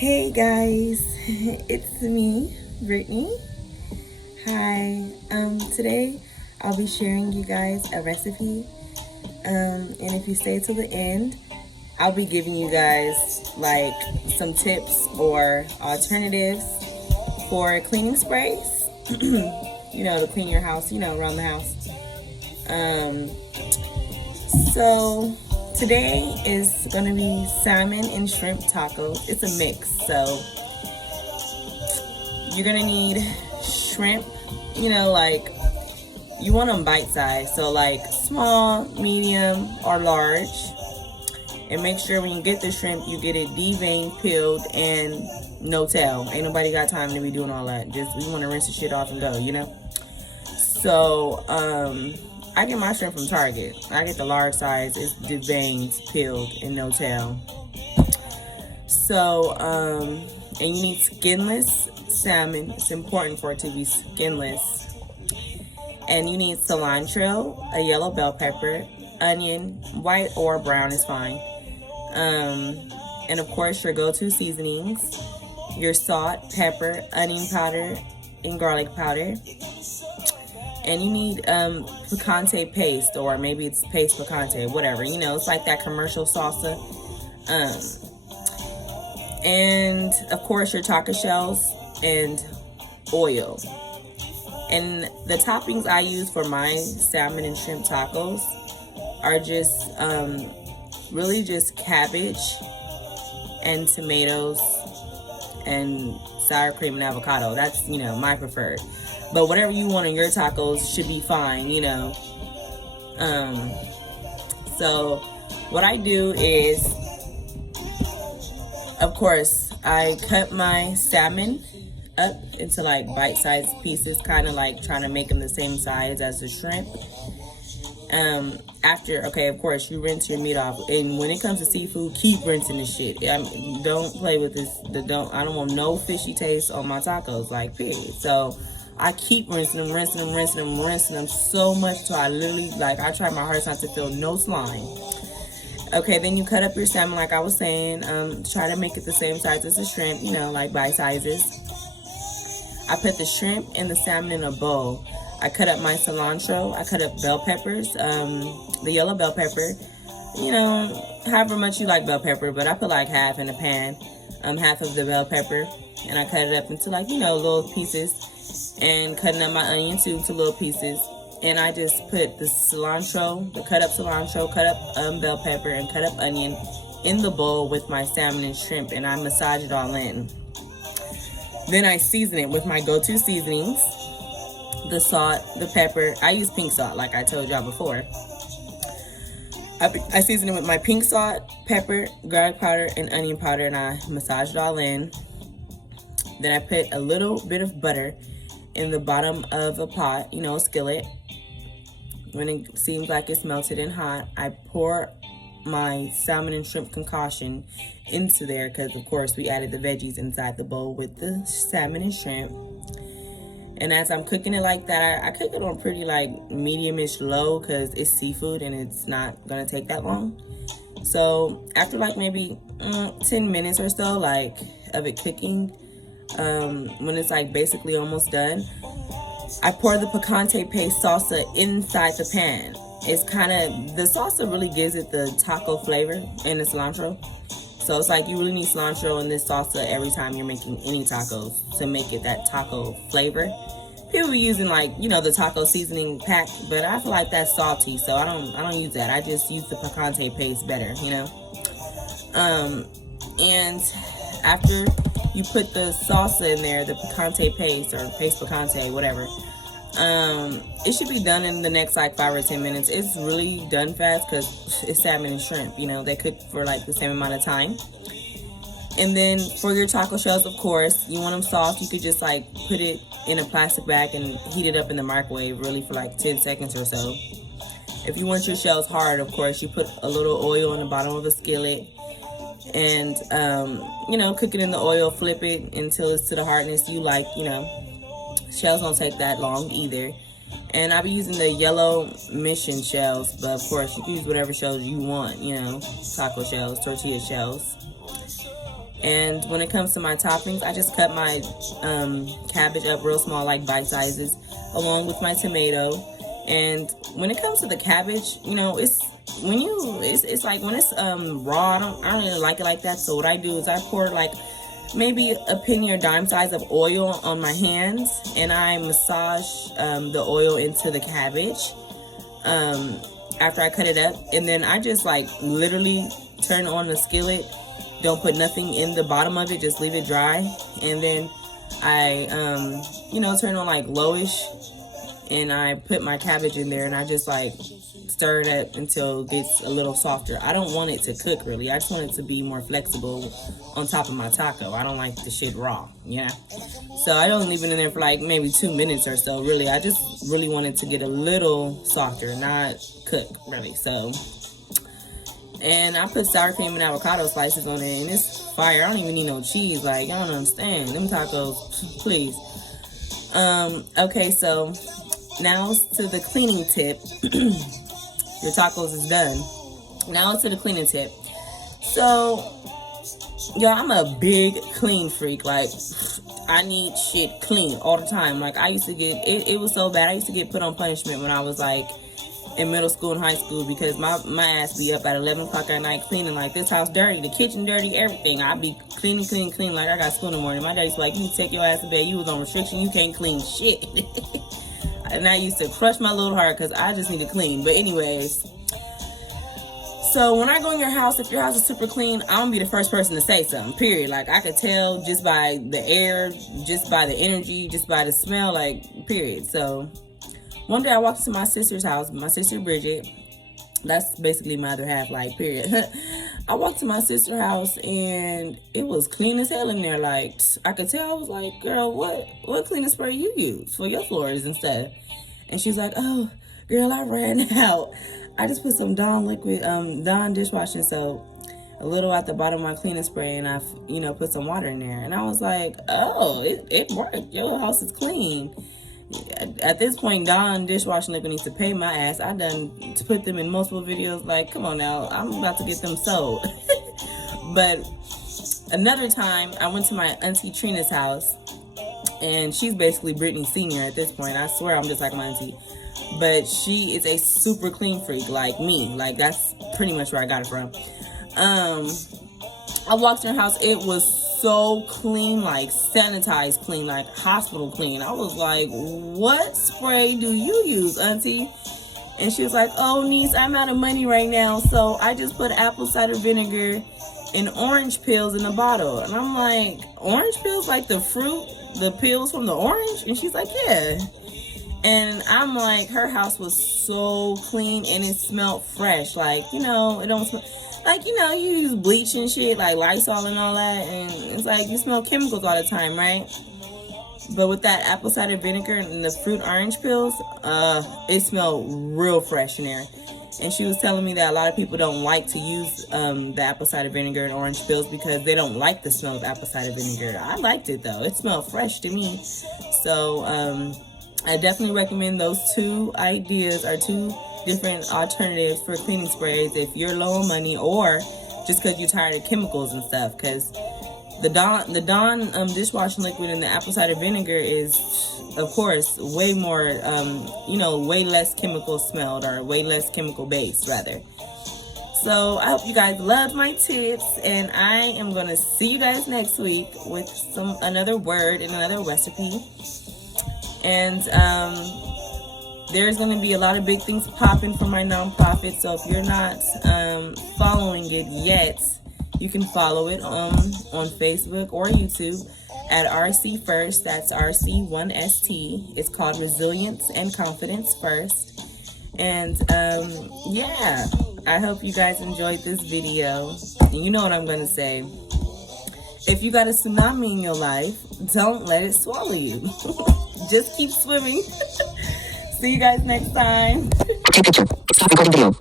Hey guys, it's me, Brittany. Hi. Today I'll be sharing you guys a recipe. And if you stay till the end, I'll be giving you guys like some tips or alternatives for cleaning sprays. To clean your house, around the house. So today is gonna be salmon and shrimp tacos. It's a mix, so you're gonna need shrimp, like you want them bite size, so like small, medium, or large. And make sure when you get the shrimp, you get it deveined, peeled, and no tail. Ain't nobody got time to be doing all that. Just we want to rinse the shit off and go, So, I get my shrimp from Target. I get the large size. It's deveined, peeled, and no tail. So, and you need skinless salmon. It's important for it to be skinless. And you need cilantro, a yellow bell pepper, onion, white or brown is fine. And of course your go-to seasonings, your salt, pepper, onion powder, and garlic powder. And you need picante paste, or maybe it's paste picante, whatever. It's like that commercial salsa. And of course your taco shells and oil. And the toppings I use for my salmon and shrimp tacos are just really just cabbage and tomatoes and sour cream and avocado. That's, my preferred. But whatever you want on your tacos should be fine, So what I do is, of course, I cut my salmon up into like bite-sized pieces, kind of like trying to make them the same size as the shrimp. Of course, you rinse your meat off, and when it comes to seafood, keep rinsing the shit. Don't play with this. I don't want no fishy taste on my tacos, like period. So I keep rinsing them so much till I literally, I try my hardest not to feel no slime. Okay, then you cut up your salmon, like I was saying. Try to make it the same size as the shrimp, like bite sizes. I put the shrimp and the salmon in a bowl. I cut up my cilantro. I cut up bell peppers, the yellow bell pepper. However much you like bell pepper, but I put like half in a pan, half of the bell pepper, and I cut it up into little pieces, and cutting up my onion too into little pieces. And I just put the cilantro, the cut up cilantro, cut up bell pepper, and cut up onion in the bowl with my salmon and shrimp, and I massage it all in. Then I season it with my go-to seasonings. The salt, the pepper. I use pink salt, like I told y'all before. I season it with my pink salt, pepper, garlic powder, and onion powder, and I massage it all in. Then I put a little bit of butter in the bottom of a pot, a skillet. When it seems like it's melted and hot, I pour my salmon and shrimp concoction into there, because of course we added the veggies inside the bowl with the salmon and shrimp. And as I'm cooking it like that, I cook it on pretty medium-ish low, because it's seafood and it's not gonna take that long. So after maybe 10 minutes or so of it cooking, when it's basically almost done, I pour the picante paste salsa inside the pan. It's the salsa really gives it the taco flavor, and the cilantro. So it's you really need cilantro in this salsa every time you're making any tacos to make it that taco flavor. People be using the taco seasoning pack, but I feel like that's salty, so I don't use that. I just use the picante paste better, And after you put the salsa in there, the picante paste or paste picante, whatever, it should be done in the next 5 or 10 minutes. It's really done fast because it's salmon and shrimp. They cook for the same amount of time. And then for your taco shells, of course, you want them soft. You could just put it in a plastic bag and heat it up in the microwave really for 10 seconds or so. If you want your shells hard, of course, you put a little oil in the bottom of a skillet and cook it in the oil, flip it until it's to the hardness you like. Shells don't take that long either. And I'll be using the yellow mission shells, but of course you can use whatever shells you want, taco shells, tortilla shells. And when it comes to my toppings, I just cut my cabbage up real small, like bite sizes, along with my tomato. And when it comes to the cabbage, you know, it's like when it's raw, I don't really like it like that. So what I do is I pour like maybe a penny or dime size of oil on my hands, and I massage the oil into the cabbage after I cut it up. And then I just like literally turn on the skillet. Don't put nothing in the bottom of it, just leave it dry. And then I turn on like lowish, and I put my cabbage in there, and I just like stir it up until it gets a little softer. I don't want it to cook really. I just want it to be more flexible on top of my taco. I don't like the shit raw, yeah. So I don't leave it in there for like maybe 2 minutes or so, really. I just really want it to get a little softer, not cook really. So, and I put sour cream and avocado slices on it, and it's fire. I don't even need no cheese. Like, y'all don't understand. Them tacos, please. Okay, so now to the cleaning tip. Your tacos is done. Now to the cleaning tip. So, y'all, I'm a big clean freak. Like, I need shit clean all the time. Like, I used to get, it was so bad. I used to get put on punishment when I was like in middle school and high school, because my ass be up at 11 o'clock at night cleaning, like, this house dirty, the kitchen dirty, everything. I be cleaning like I got school in the morning. My daddy's like, you take your ass to bed, you was on restriction, you can't clean shit. And I used to crush my little heart because I just need to clean. But anyways, so when I go in your house, if your house is super clean, I'm gonna be the first person to say something, period. Like, I could tell just by the air, just by the energy, just by the smell, like, period. So one day I walked into my sister's house, my sister Bridget. That's basically my other half, like, period. I walked to my sister's house, and it was clean as hell in there. Like, I could tell. I was like, girl, what cleaning spray you use for your floors and stuff? And she was like, oh, girl, I ran out. I just put some Dawn liquid, Dawn dishwashing soap, a little at the bottom of my cleaning spray, and I, put some water in there. And I was like, oh, it worked. Your house is clean. At this point, Dawn dishwashing liquid needs to pay my ass. I done to put them in multiple videos. Like, come on now, I'm about to get them sold. But another time, I went to my auntie Trina's house, and she's basically Brittany Senior at this point. I swear I'm just like my auntie. But she is a super clean freak like me. Like, that's pretty much where I got it from. I walked in her house. It was so clean, like sanitized clean, like hospital clean. I was like, what spray do you use, auntie? And she was like, oh, niece, I'm out of money right now, so I just put apple cider vinegar and orange peels in a bottle. And I'm like, orange peels, like the fruit, the peels from the orange? And she's like, yeah. And I'm like, her house was so clean, and it smelled fresh. Like, it don't smell like, you use bleach and shit, like Lysol and all that, and it's like you smell chemicals all the time, right? But with that apple cider vinegar and the fruit orange peels, it smelled real fresh in there. And she was telling me that a lot of people don't like to use the apple cider vinegar and orange peels because they don't like the smell of apple cider vinegar. I liked it though. It smelled fresh to me. So I definitely recommend those two ideas, or two different alternatives for cleaning sprays if you're low on money, or just because you're tired of chemicals and stuff. Because the Dawn dishwashing liquid and the apple cider vinegar is, of course, way more, way less chemical smelled, or way less chemical based rather. So I hope you guys loved my tips, and I am gonna see you guys next week with another word and another recipe. And there's going to be a lot of big things popping from my nonprofit. So if you're not following it yet, you can follow it on Facebook or YouTube at RC First. That's RC1ST. It's called Resilience and Confidence First. And yeah, I hope you guys enjoyed this video. And you know what I'm going to say. If you got a tsunami in your life, don't let it swallow you. Just keep swimming. See you guys next time. Take picture. Stop recording video.